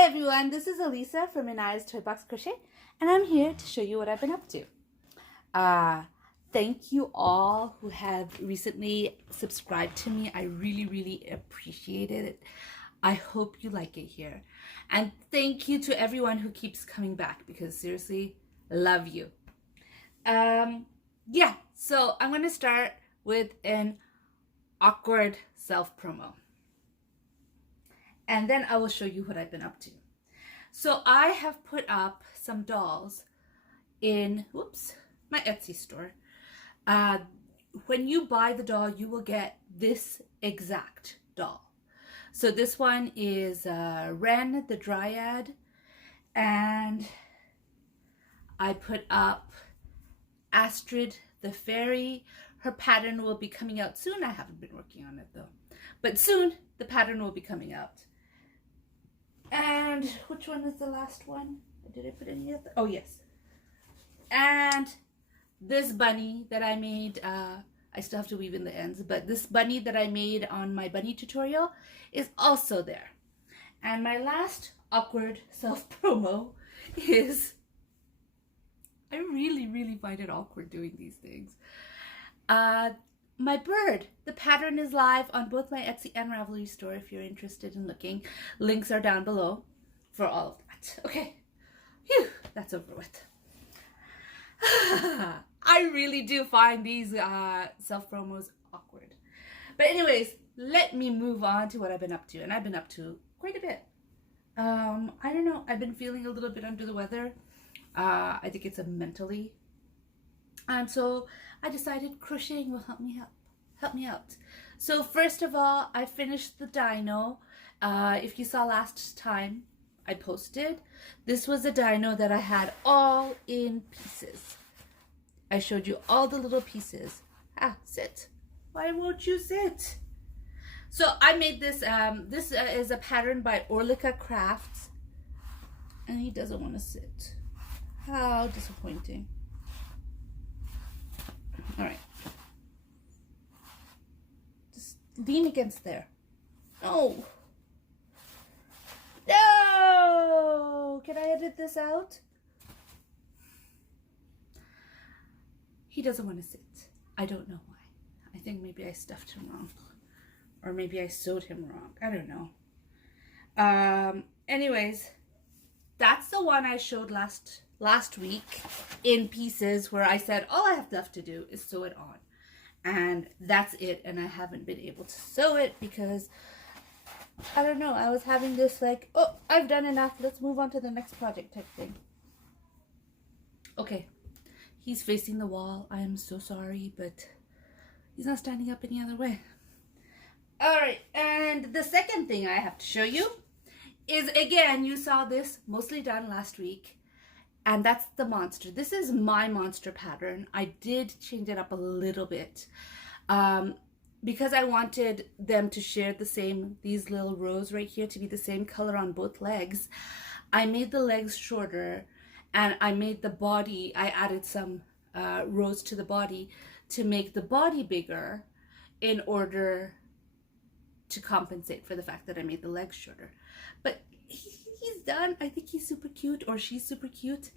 Hi everyone, this is Elisa from Anaya's Toy Box Crochet, and I'm here to show you what I've been up to. Thank you all who have recently subscribed to me. I really appreciate it. I hope you like it here. And thank you to everyone who keeps coming back, because seriously, love you. Yeah, so I'm going to start with an awkward self-promo. And then I will show you what I've been up to. So I have put up some dolls in, my Etsy store. When you buy the doll, you will get this exact doll. So this one is Wren the Dryad, and I put up Astrid the Fairy. Her pattern will be coming out soon. I haven't been working on it though, but soon the pattern will be coming out. And which one is the last one? Did I put any other? Oh yes. And this bunny that I made, I still have to weave in the ends, but this bunny that I made on my bunny tutorial is also there. And my last awkward self-promo is, I really find it awkward doing these things. My bird. The pattern is live on both my Etsy and Ravelry store if you're interested in looking. Links are down below for all of that. Okay, phew, that's over with. I really do find these self-promos awkward. But anyways, let me move on to what I've been up to. And I've been up to quite a bit. I don't know, I've been feeling a little bit under the weather. I think it's a mentally. And so I decided crocheting will help me out. So first of all, I finished the dino. If you saw last time I posted, this was a dino that I had all in pieces. I showed you all the little pieces. Sit. Why won't you sit? So I made this, this is a pattern by Orlica Crafts, and he doesn't want to sit. How disappointing. All right. Just lean against there. No. No! Can I edit this out? He doesn't want to sit. I don't know why. I think maybe I stuffed him wrong. Or maybe I sewed him wrong. I don't know. Anyways, that's the one I showed last week in pieces, where I said all I have left to do is sew it on, and that's it. And I haven't been able to sew it because I don't know, I was having this like, oh, I've done enough, let's move on to the next project type thing. Okay, he's facing the wall. I am so sorry, but he's not standing up any other way. All right, and the second thing I have to show you is, again, you saw this mostly done last week. And that's the monster. This is my monster pattern. I did change it up a little bit because I wanted them to share the same, these little rows right here to be the same color on both legs. I made the legs shorter, and I made the body, I added some rows to the body to make the body bigger in order to compensate for the fact that I made the legs shorter. But he's done. I think he's super cute, or she's super cute.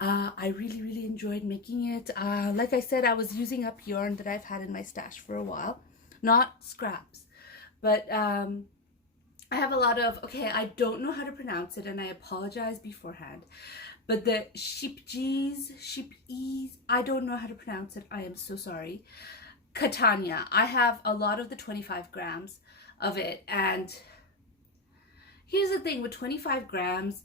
I really enjoyed making it. Like I said, I was using up yarn that I've had in my stash for a while, not scraps, but I have a lot of, okay, I don't know how to pronounce it, and I apologize beforehand, but the sheepjees, I don't know how to pronounce it. I am so sorry. Catania. I have a lot of the 25 grams of it, and here's the thing with 25 grams,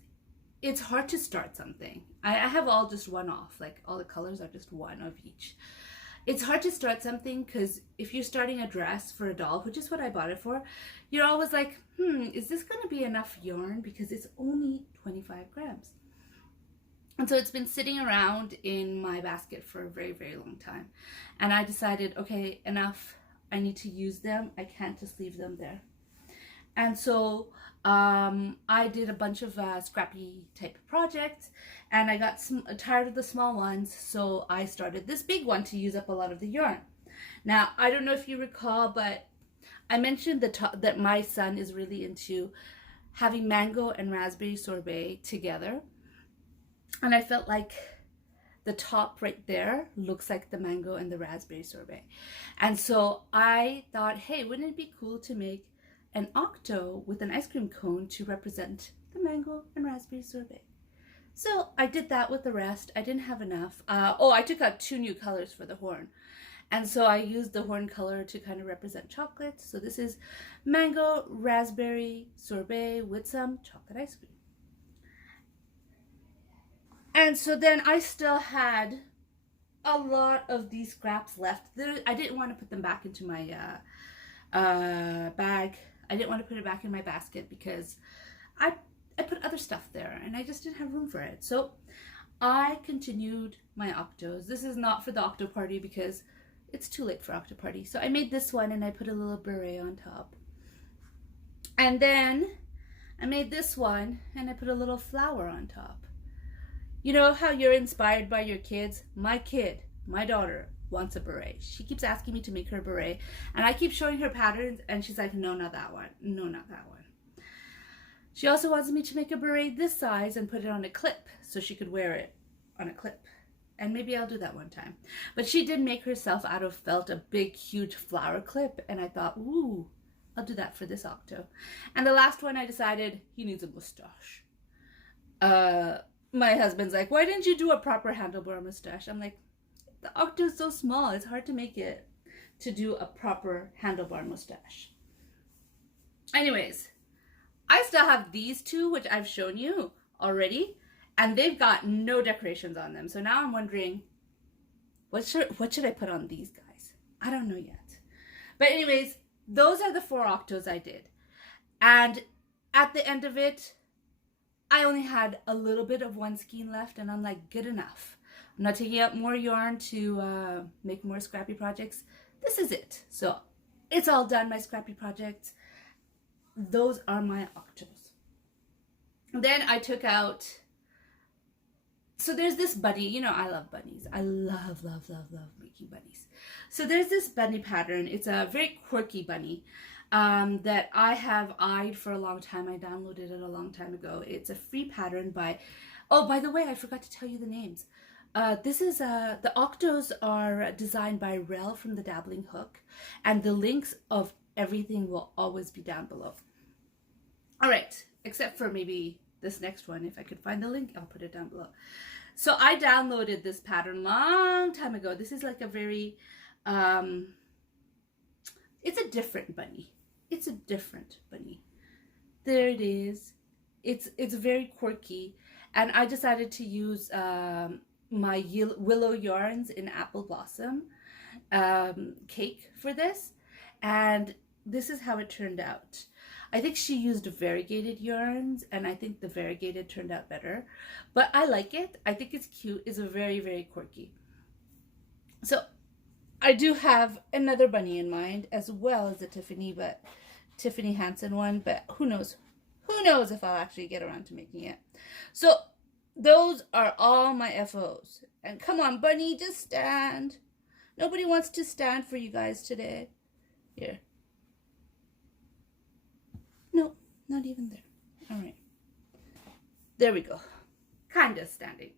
it's hard to start something. I have all just one off, like all the colors are just one of each. It's hard to start something because if you're starting a dress for a doll, which is what I bought it for, you're always like, is this going to be enough yarn? Because it's only 25 grams. And so it's been sitting around in my basket for a very long time. And I decided, okay, enough. I need to use them. I can't just leave them there. And so I did a bunch of scrappy type projects, and I got tired of the small ones, so I started this big one to use up a lot of the yarn. Now, I don't know if you recall, but I mentioned that my son is really into having mango and raspberry sorbet together. And I felt like the top right there looks like the mango and the raspberry sorbet. And so I thought, hey, wouldn't it be cool to make an octo with an ice cream cone to represent the mango and raspberry sorbet? So I did that with the rest. I didn't have enough. I took out 2 new colors for the horn. And so I used the horn color to kind of represent chocolate. So this is mango raspberry sorbet with some chocolate ice cream. And so then I still had a lot of these scraps left. I didn't want to put them back into my bag. I didn't want to put it back in my basket because I put other stuff there and I just didn't have room for it. So I continued my octos. This is not for the octo party because it's too late for octo party. So I made this one and I put a little beret on top. And then I made this one and I put a little flower on top. You know how you're inspired by your kids? My kid, my daughter, wants a beret. She keeps asking me to make her a beret. And I keep showing her patterns and she's like, no, not that one. No, not that one. She also wants me to make a beret this size and put it on a clip so she could wear it on a clip. And maybe I'll do that one time. But she did make herself out of felt a big, huge flower clip. And I thought, ooh, I'll do that for this octo. And the last one I decided he needs a mustache. My husband's like, why didn't you do a proper handlebar mustache? I'm like, the octo is so small. It's hard to make it to do a proper handlebar mustache. Anyways, I still have these 2, which I've shown you already. And they've got no decorations on them. So now I'm wondering, what should I put on these guys? I don't know yet. But anyways, those are the 4 octos I did. And at the end of it, I only had a little bit of one skein left. And I'm like, good enough. I'm not taking out more yarn to make more scrappy projects. This is it. So it's all done, my scrappy projects. Those are my octos. Then I took out... So there's this bunny, you know, I love bunnies. I love making bunnies. So there's this bunny pattern. It's a very quirky bunny that I have eyed for a long time. I downloaded it a long time ago. It's a free pattern by, oh, by the way, I forgot to tell you the names. The octos are designed by Rel from the Dabbling Hook, and the links of everything will always be down below. All right, except for maybe this next one. If I could find the link, I'll put it down below. So I downloaded this pattern long time ago. This is like a very, it's a different bunny. It's a different bunny. There it is. It's very quirky. And I decided to use my willow yarns in Apple Blossom cake for this. And this is how it turned out. I think she used variegated yarns, and I think the variegated turned out better. But I like it. I think it's cute. It's very, very quirky. So I do have another bunny in mind, as well as the Tiffany Hansen one, but who knows? Who knows if I'll actually get around to making it. So those are all my FOs. And come on, bunny, just stand. Nobody wants to stand for you guys today. Here. No, not even there. All right. There we go. Kind of standing.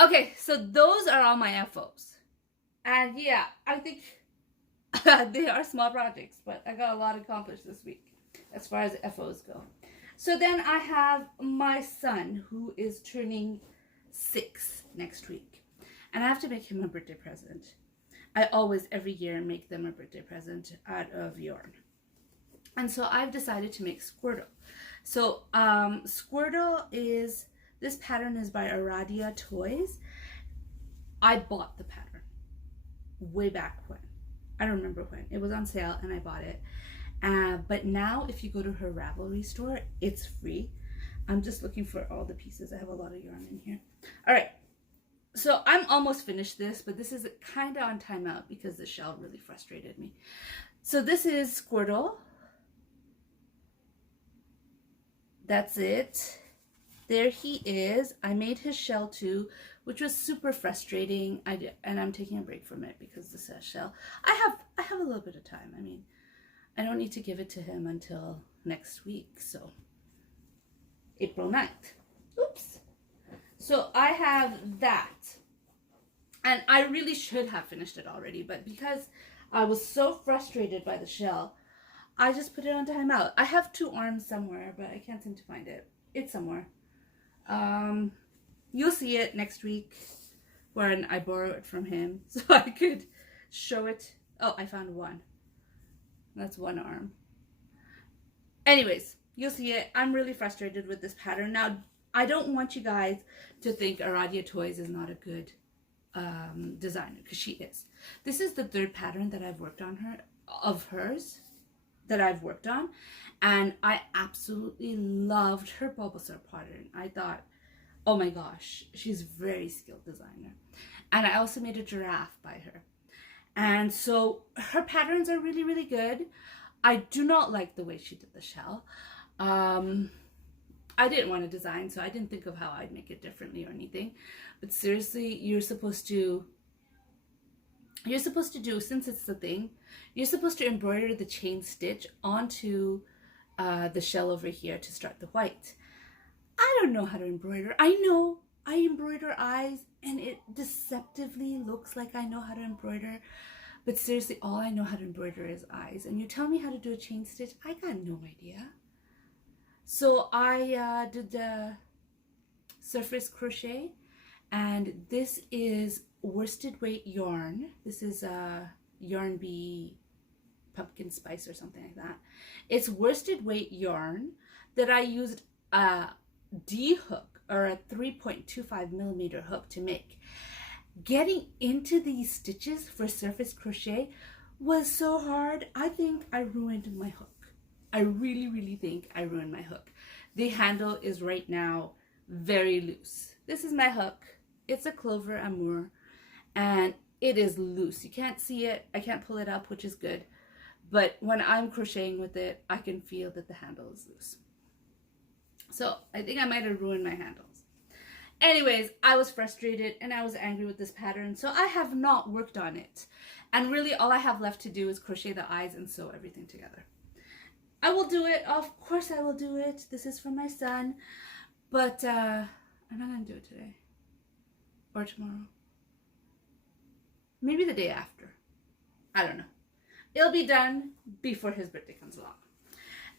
Okay, so those are all my FOs. And yeah, I think they are small projects, but I got a lot accomplished this week as far as FOs go. So then I have my son, who is turning 6 next week. And I have to make him a birthday present. I always, every year, make them a birthday present out of yarn. And so I've decided to make Squirtle. So Squirtle is, this pattern is by Aradia Toys. I bought the pattern way back when. I don't remember when. It was on sale and I bought it. But now if you go to her Ravelry store, it's free. I'm just looking for all the pieces. I have a lot of yarn in here. All right. So I'm almost finished this, but this is kind of on timeout because the shell really frustrated me. So this is Squirtle. That's it. There he is. I made his shell too, which was super frustrating. And I'm taking a break from it because this shell. I have a little bit of time. I mean, I don't need to give it to him until next week. So April 9th. Oops. So I have that. And I really should have finished it already, but because I was so frustrated by the shell, I just put it on timeout. I have 2 arms somewhere, but I can't seem to find it. It's somewhere. You'll see it next week when I borrow it from him so I could show it. Oh, I found one. That's 1 arm. Anyways, you'll see it. I'm really frustrated with this pattern. Now, I don't want you guys to think Aradia Toys is not a good designer, because she is. This is the 3rd pattern that I've worked on hers that I've worked on, and I absolutely loved her Bulbasaur pattern. I thought, oh my gosh, she's a very skilled designer. And I also made a giraffe by her, and so her patterns are really, really good. I do not like the way she did the shell. I didn't want to design, so I didn't think of how I'd make it differently or anything. But seriously, you're supposed to do, since it's the thing, you're supposed to embroider the chain stitch onto the shell over here to start the white. I don't know how to embroider. I know I embroider eyes, and it deceptively looks like I know how to embroider. But seriously, all I know how to embroider is eyes. And you tell me how to do a chain stitch, I got no idea. So I did the surface crochet, and this is worsted weight yarn. This is Yarn Bee pumpkin spice or something like that. It's worsted weight yarn that I used a D hook, or a 3.25 millimeter hook, to make. Getting into these stitches for surface crochet was so hard. I think I ruined my hook. I really, really think I ruined my hook. The handle is right now very loose. This is my hook. It's a Clover Amour, and it is loose. You can't see it. I can't pull it up, which is good. But when I'm crocheting with it, I can feel that the handle is loose. So I think I might have ruined my handles. Anyways, I was frustrated and I was angry with this pattern, so I have not worked on it. And really all I have left to do is crochet the eyes and sew everything together. I will do it. Of course I will do it. This is for my son. But I'm not going to do it today. Or tomorrow. Maybe the day after. I don't know. It'll be done before his birthday comes along.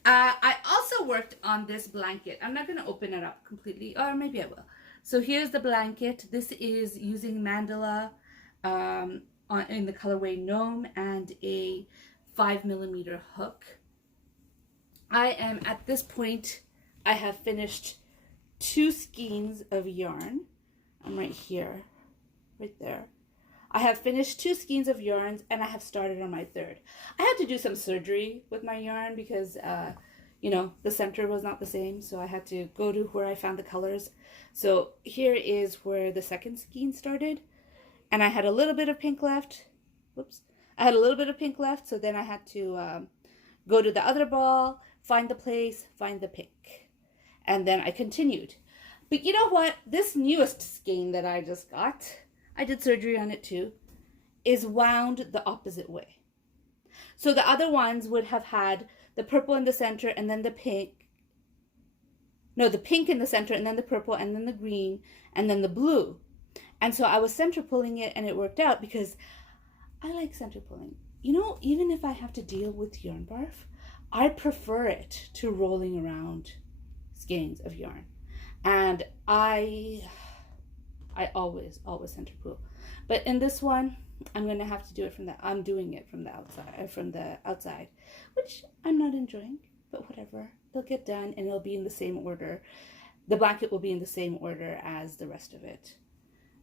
I also worked on this blanket. I'm not going to open it up completely. Or maybe I will. So here's the blanket. This is using mandala in the colorway Gnome and a 5 millimeter hook. I am at this point, I have finished 2 skeins of yarn. I'm right here, right there. I have finished 2 skeins of yarns, and I have started on my 3rd. I had to do some surgery with my yarn because, you know, the center was not the same. So I had to go to where I found the colors. So here is where the 2nd skein started. And I had a little bit of pink left. Whoops. I had a little bit of pink left. So then I had to go to the other ball, find the place, find the pink. And then I continued. But you know what? This newest skein that I just got, I did surgery on it too, is wound the opposite way. So the other ones would have had the purple in the center and then the pink. No, the pink in the center and then the purple and then the green and then the blue. And so I was center pulling it, and it worked out because I like center pulling. You know, even if I have to deal with yarn barf, I prefer it to rolling around skeins of yarn. And I always center pull. But in this one, I'm going to have to do it I'm doing it from the outside, which I'm not enjoying, but whatever. They'll get done and it'll be in the same order. The blanket will be in the same order as the rest of it.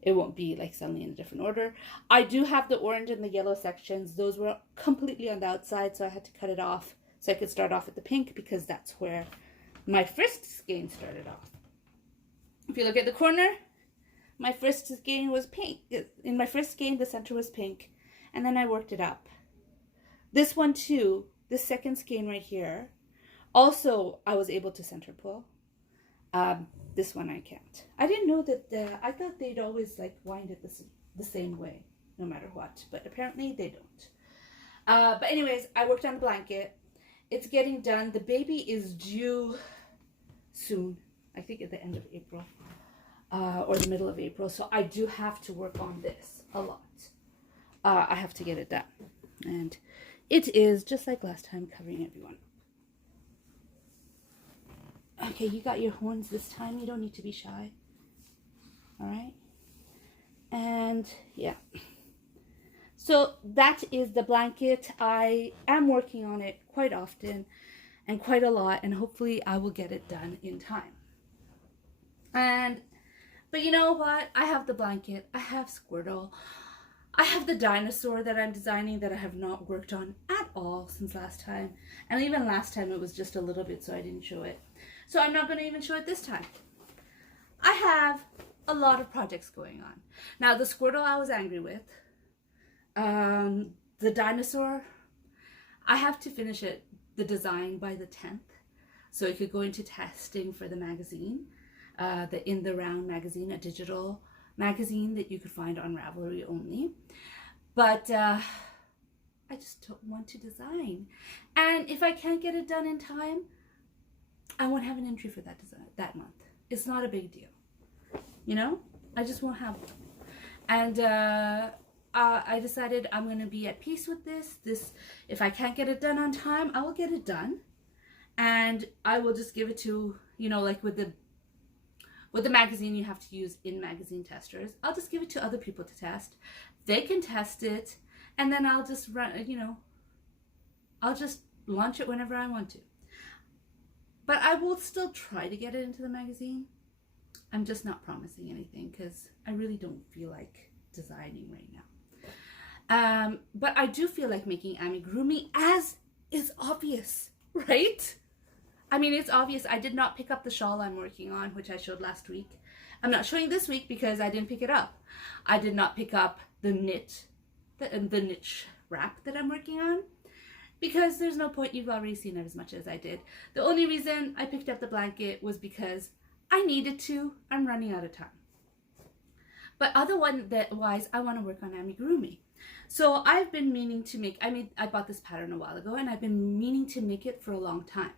It won't be like suddenly in a different order. I do have the orange and the yellow sections. Those were completely on the outside, so I had to cut it off so I could start off with the pink, because that's where my first skein started off. If you look at the corner, my first skein was pink. In my first skein, the center was pink, and then I worked it up. This one too, this 2nd skein right here, also I was able to center pull. This one I can't. I didn't know that. I thought they'd always like wind it the same way, no matter what. But apparently they don't. But anyways, I worked on the blanket. It's getting done. The baby is due soon. I think at the end of April or the middle of April. So I do have to work on this a lot. I have to get it done. And it is, just like last time, covering everyone. Okay, you got your horns this time. You don't need to be shy. All right. And yeah. So that is the blanket. I am working on it quite often and quite a lot, and hopefully I will get it done in time. But you know what? I have the blanket. I have Squirtle. I have the dinosaur that I'm designing that I have not worked on at all since last time. And even last time it was just a little bit, so I didn't show it. So I'm not going to even show it this time. I have a lot of projects going on. Now, the Squirtle I was angry with. The dinosaur, I have to finish it, the design, by the 10th. So it could go into testing for the magazine. The In the Round magazine, a digital magazine that you could find on Ravelry only. But I just don't want to design. And if I can't get it done in time, I won't have an entry for that design that month. It's not a big deal. You know? I just won't have one. And I decided I'm going to be at peace with this. If I can't get it done on time, I will get it done. And I will just give it to, you know, like with the magazine, you have to use in-magazine testers. I'll just give it to other people to test. They can test it, and then I'll just run, you know, I'll just launch it whenever I want to. But I will still try to get it into the magazine. I'm just not promising anything because I really don't feel like designing right now. But I do feel like making amigurumi, as is obvious, right? I mean, it's obvious. I did not pick up the shawl I'm working on, which I showed last week. I'm not showing this week because I didn't pick it up. I did not pick up the knit wrap that I'm working on because there's no point. You've already seen it as much as I did. The only reason I picked up the blanket was because I needed to. I'm running out of time. But otherwise, I want to work on amigurumi. So I've been meaning to make, I bought this pattern a while ago, and I've been meaning to make it for a long time.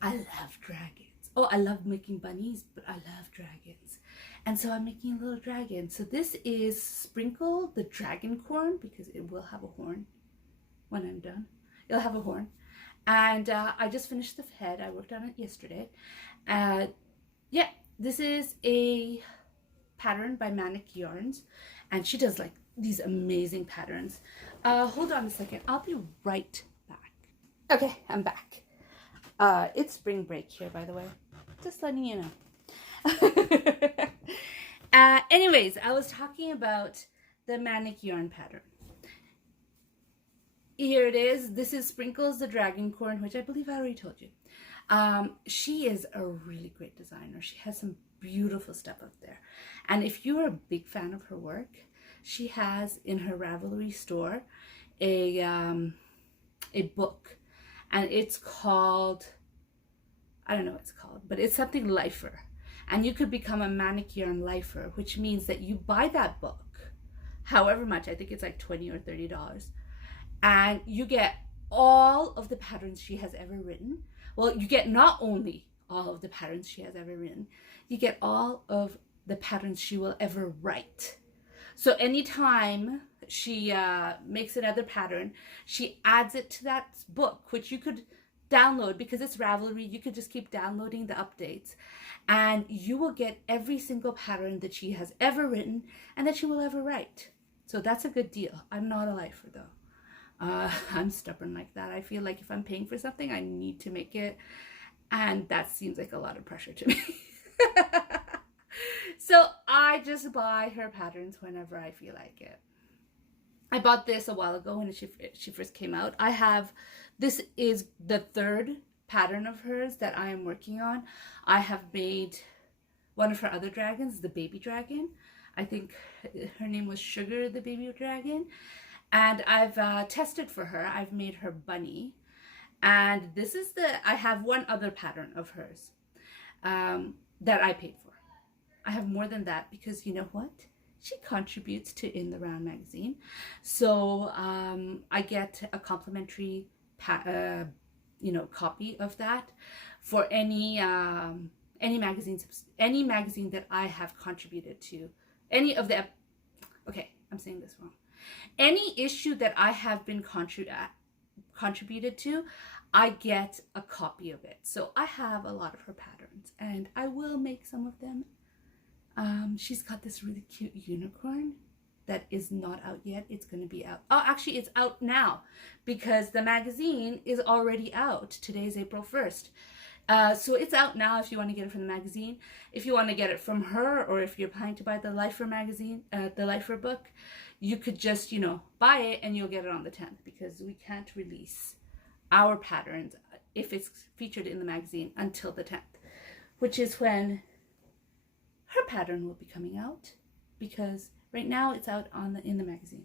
I love dragons. Oh, I love making bunnies, but I love dragons. And so I'm making a little dragon. So this is Sprinkle the dragon corn, because it will have a horn when I'm done. It'll have a horn. And I just finished the head. I worked on it yesterday. Yeah, this is a pattern by Manic Yarns, and she does like these amazing patterns. Hold on a second. I'll be right back. Okay, I'm back. It's spring break here, by the way. Just letting you know. Anyways, I was talking about the Manic Yarn pattern. Here it is. This is Sprinkles the Dragon Corn, which I believe I already told you. She is a really great designer. She has some beautiful stuff up there. And if you are a big fan of her work, she has in her Ravelry store a book, and it's called, I don't know what it's called, but it's something lifer. And you could become a Manic Yarn lifer, which means that you buy that book, however much, I think it's like $20 or $30, and you get all of the patterns she has ever written. Well, you get not only all of the patterns she has ever written, you get all of the patterns she will ever write. So anytime she makes another pattern, she adds it to that book, which you could download because it's Ravelry. You could just keep downloading the updates, and you will get every single pattern that she has ever written and that she will ever write. So that's a good deal. I'm not a lifer though. I'm stubborn like that. I feel like if I'm paying for something, I need to make it, and that seems like a lot of pressure to me. So I just buy her patterns whenever I feel like it. I bought this a while ago when she first came out. This is the third pattern of hers that I am working on. I have made one of her other dragons, the baby dragon. I think her name was Sugar the baby dragon. And I've tested for her. I've made her bunny. And this is I have one other pattern of hers that I paid for. I have more than that because you know what? She contributes to In the Round magazine. So I get a complimentary copy of that for any any magazine that I have contributed to, okay, I'm saying this wrong. Any issue that I have been contributed to, I get a copy of it. So I have a lot of her patterns, and I will make some of them. She's got this really cute unicorn that is not out yet. It's going to be out. Oh, actually, it's out now because the magazine is already out. Today's April 1st. So it's out now if you want to get it from the magazine. If you want to get it from her, or if you're planning to buy the Lifer magazine, the Lifer book, you could just, you know, buy it and you'll get it on the 10th, because we can't release our patterns if it's featured in the magazine until the 10th, which is when her pattern will be coming out, because right now it's out in the magazine.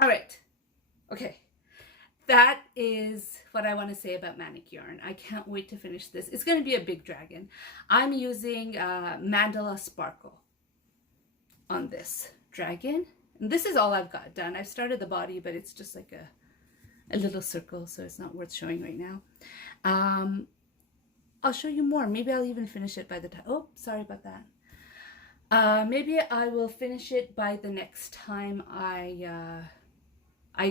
All right. Okay. That is what I want to say about Manic Yarn. I can't wait to finish this. It's going to be a big dragon. I'm using Mandala Sparkle on this dragon. And this is all I've got done. I've started the body, but it's just like a little circle, so it's not worth showing right now. I'll show you more. Maybe I'll even finish it by the time. Oh, sorry about that. Maybe I will finish it by the next time I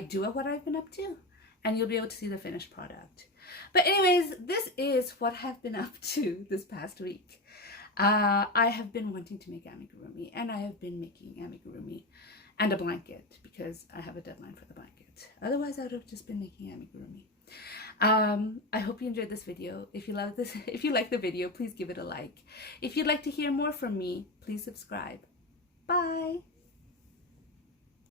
do what I've been up to, and you'll be able to see the finished product. But anyways, this is what I've been up to this past week. I have been wanting to make amigurumi, and I have been making amigurumi and a blanket because I have a deadline for the blanket. Otherwise, I would have just been making amigurumi. I hope you enjoyed this video. If you like the video, please give it a like. If you'd like to hear more from me, please subscribe. Bye.